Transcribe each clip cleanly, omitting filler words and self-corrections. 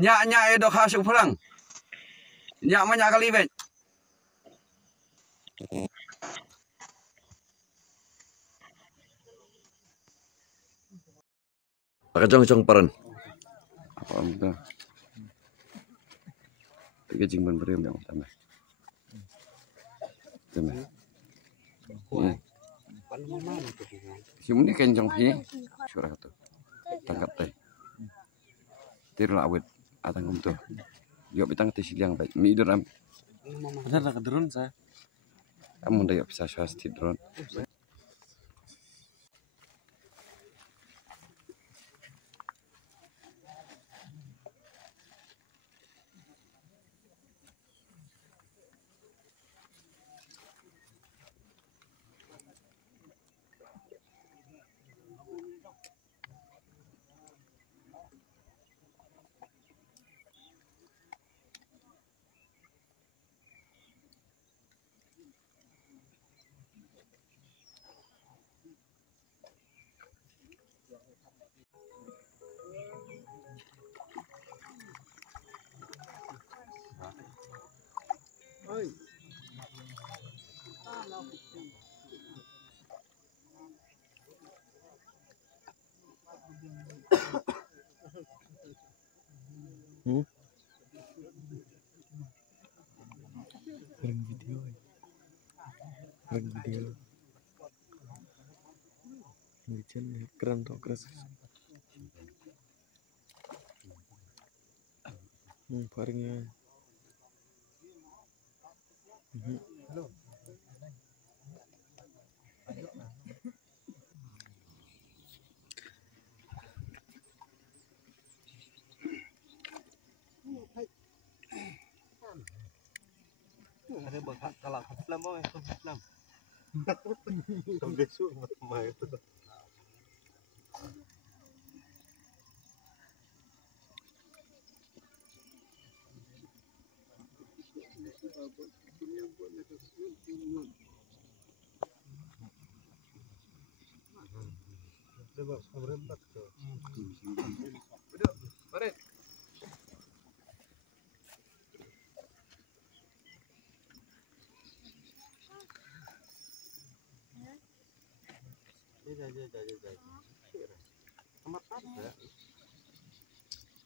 Nya edo khasuk pulang. Nya manya kali bet. Kacang peran. Apa itu? Tiga jingban beriam yang utama. Utama. Ini kencang sih. Surah tu. Tangkap teh. Tirlah awet. Atang kumtu. Yuk bitang teh siang baik. Mi drone. Benar nak drone saya. Kamu dah yuk bisa swasti drone. Video. Ini keren tuh keras. Paringnya. Halo. Ada bakal kalah Islam boy, Islam. Besok mah itu. Baret.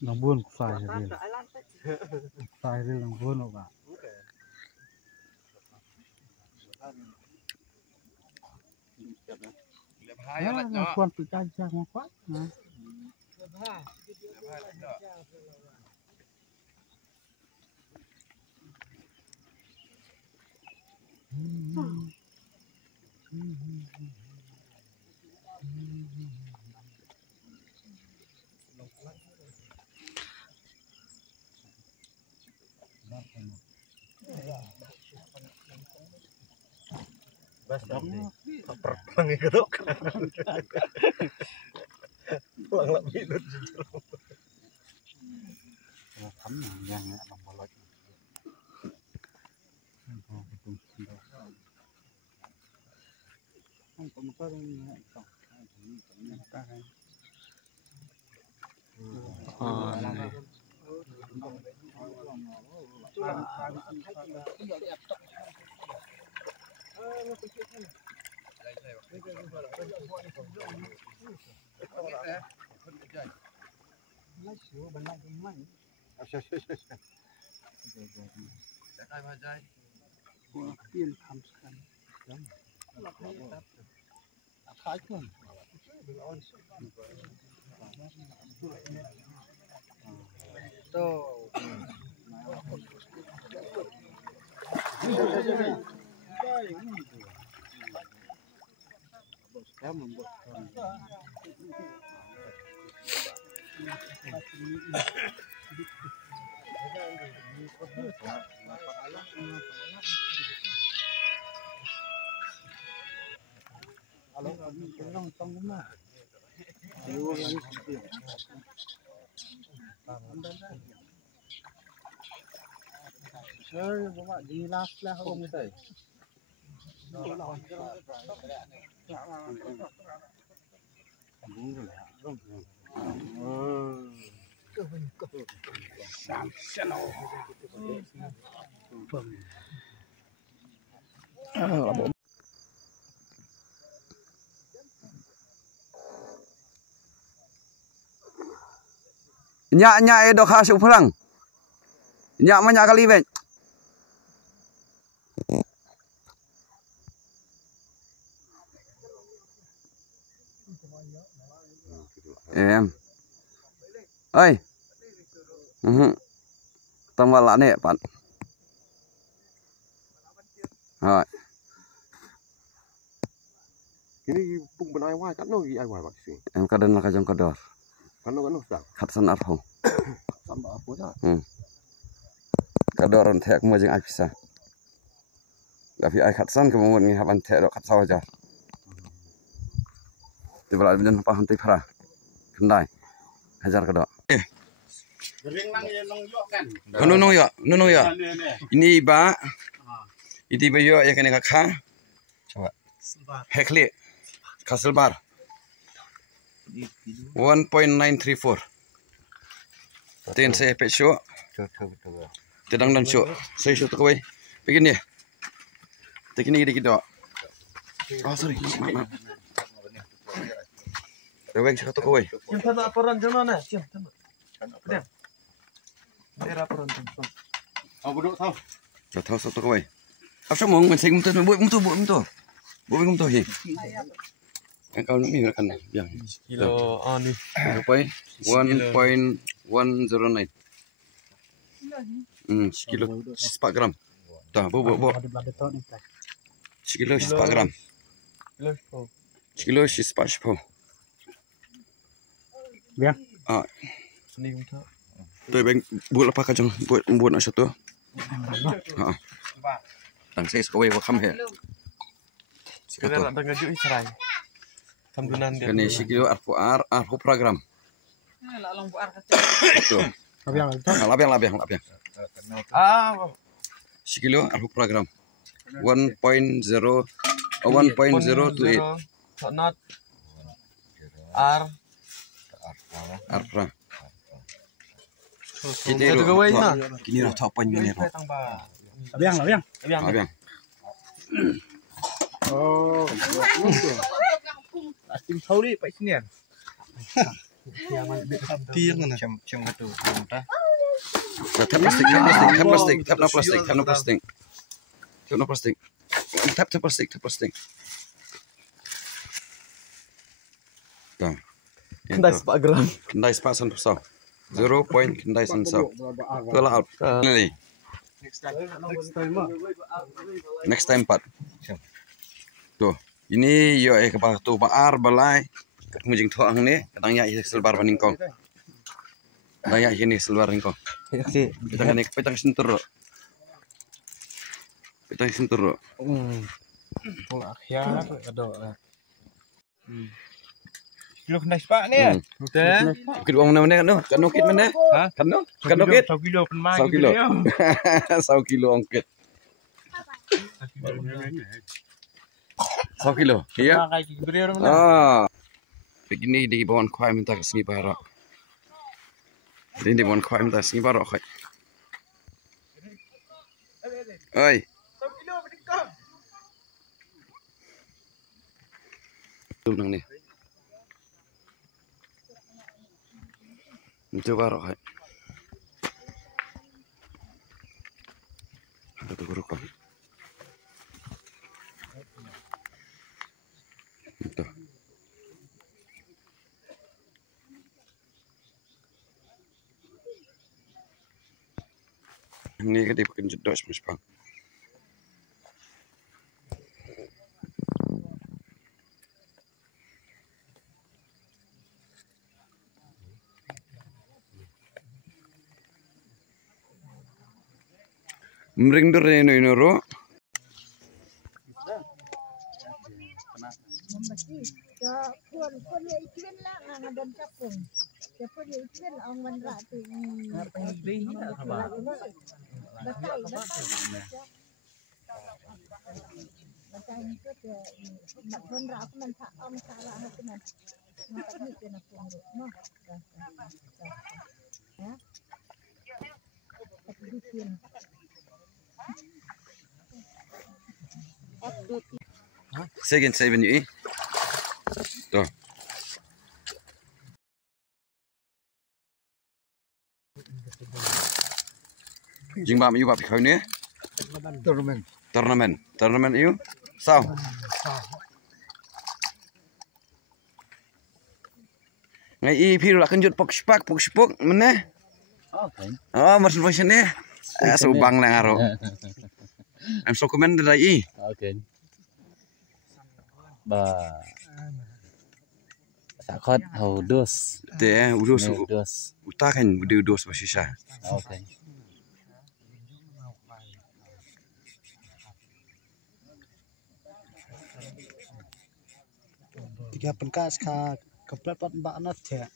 Nambun saya dia. Saya dia nambun apa? Ya, kuat pecah mau kuat. Perang itu kan. Pulang lebih dulu. Yang membolak. saya membuat kalau orang tengah Sir, bawa di last lah om itu. Nyak edo khas pulang. Nyak banyak kali ben. Em. Ơi. Tông lại nè bạn. Rồi. Ini pung benai wai kan no ai wai bak sing. Em kadang nak jam kadar. Kan no dah. Khatsan arho. Samba apa dah. Kadaran thek mo jeng ai bisa. Tapi ai khatsan kemudian ni haban thek dok khatsaw aja. Tiba lagi dan paham ti phara. Kendai. Hajar kedok. Gering nang ye nong yo kan. Nunung ya. Ini iba. Ini iba yo ya kena kakak. Coba. Hekli. Kasel bar. 1.934. Ten saya pet show. Tedang dan show. Saya show tu kau. Begini. Teknik dikit dok. Oh sorry. Maaf. Reweng cakap tu kau. Yang tak laporan jono na. Cium. Pedang. Era laporan tu. Oh buduk tahu. Tahu satu kau. Apa semua mensing buat mutu hi. Yang kau ni kan yang Kilo ni. Berapa? 1.109. Sekilo 4 gram. Dah, bawa. Sekilo 4 gram. Sekilo 4 Ya. Ah, Sini kita. tu bang buat apa kacang buat nak satu. Ha. Dan saya sekawai wakam he. Kita nak dengar juga cerai. Sambunan dia. Kene sekilo arpo program. Tu. Labiang. Sekilo arpo program. 1.028. Not R Arpra. Kita gawai na. Kini dah tahu panjang ni. Labiang. Labiang. Oh. Asim sauri pak sini kan. Tiang mana? Cem katu. Tap plastik. Dah. Kendai 4 gram. Kendai 4 pesau. 0 point kendai sensau. Telah out. Lili. Next time 4. Tuh. Ini yo kepala tu baar balai. Mujing tuang ni. Kadang ya selbar paningkong. Daya ini selbar ningkong. Petang sentur. Pula akhir ada. Kilo kendai sepak ni ya. Betul. Kit wong mana kan? Kan kit mana? Ha? Kan kit. 1 kilo penmai. 1 kilo. 1 kilo ongkit. 1 kilo. Iya. Ah. Begini di bawah kuai minta ke sini barak. Ini di bawah kuai minta sini barak kai. Oi. 1 kilo peningkong. Tu nang ni. Itu barak kai. Ada tu guru kai. Itu. Ini kan dia pakai jedok sepang. Mring dur ino ro. Second 7 you. Tuh. Jing bam you bap khơi nè. Tournament you. Sao? Ngày y phi là kan jut pok spak mana? Okay. Oh, maksud ni. So bang lang aro. I'm so commended ai. Okay. Ba sakot hau dos. Te udus Dos. utakan udus basisa. Okay. Tiga penkas keplet mbak anak ya.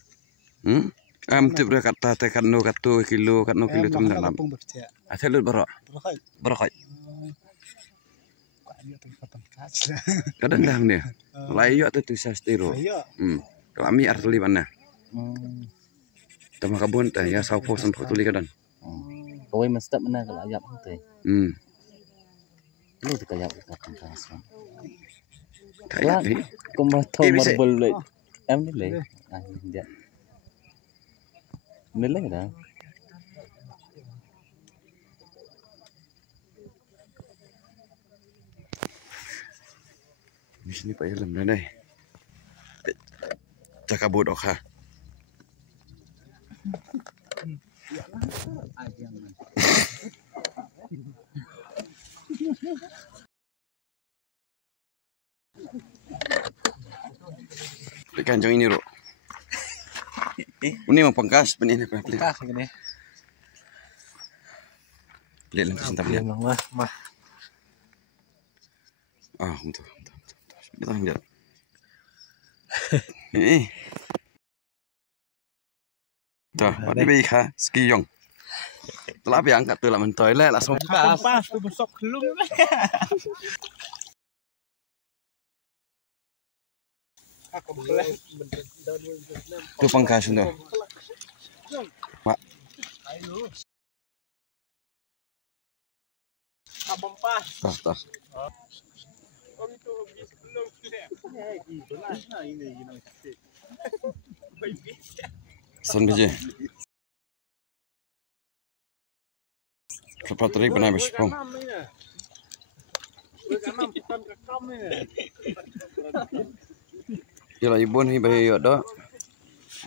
Tip dah kata te kanu katu kilo tam dalam. Asal lu berok. Berok. Kadang dah dia. Layu tu tu sastiro. Kami artuli mana? Tama kabun teh ya saupo sampai tuli kadang. Kau mesti mana kalau ayam tu. Lu tu kayak penkas. Kayak ni. Kumbato marble like. Em nilai. Dia. Nilai dah. Di sini Pak Ilham dah nih. Cakap bodoh kah? Kanjong ini, Ro. Ini mau pangkas, benih apa? Pangkas gini. Pelit lang kasi tabi. Mah. Ah, betul. Kita lihat. Eh. Tuh, what di ha? Ski yong. Telah angkat tu lah mentoy lah langsung. Pas tu besok kelung. Tu pangkas tu. Mak. Abang pas. Tah. Son je. Kapal terik pernah berspong. Kira ibu ni bayi ada.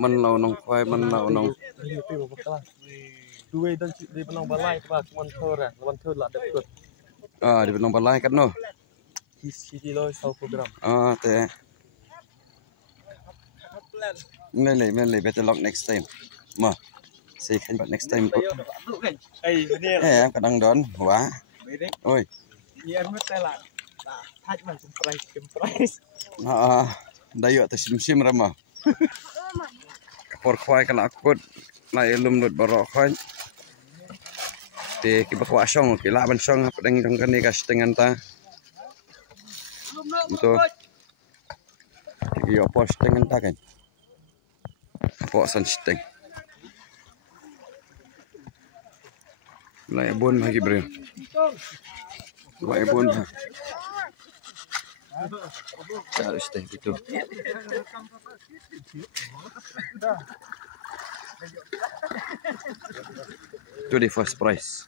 Menau nong kuai menau nong. Dua dan di penang balai tu cuma thor lah dekat. Ah, di penang balai kan no. Kilo 100 gram. Ah, teh. Melly, better luck next time. Ma, say kan but next time. Bener. Kadang don, wah. Oi. Iya, mesti lah. Thaj man surprise. Dayo atas sim ramah. Kapor kuai kan akut. Na ilum lut borok kuai. Te kiba kwa song, kila ban song pedang kan ni kas dengan ta. Untuk yo pos dengan ta kan. Apa san steng. Lai bon lagi bre. Lai bon. Cari steng gitu. Itu di first prize.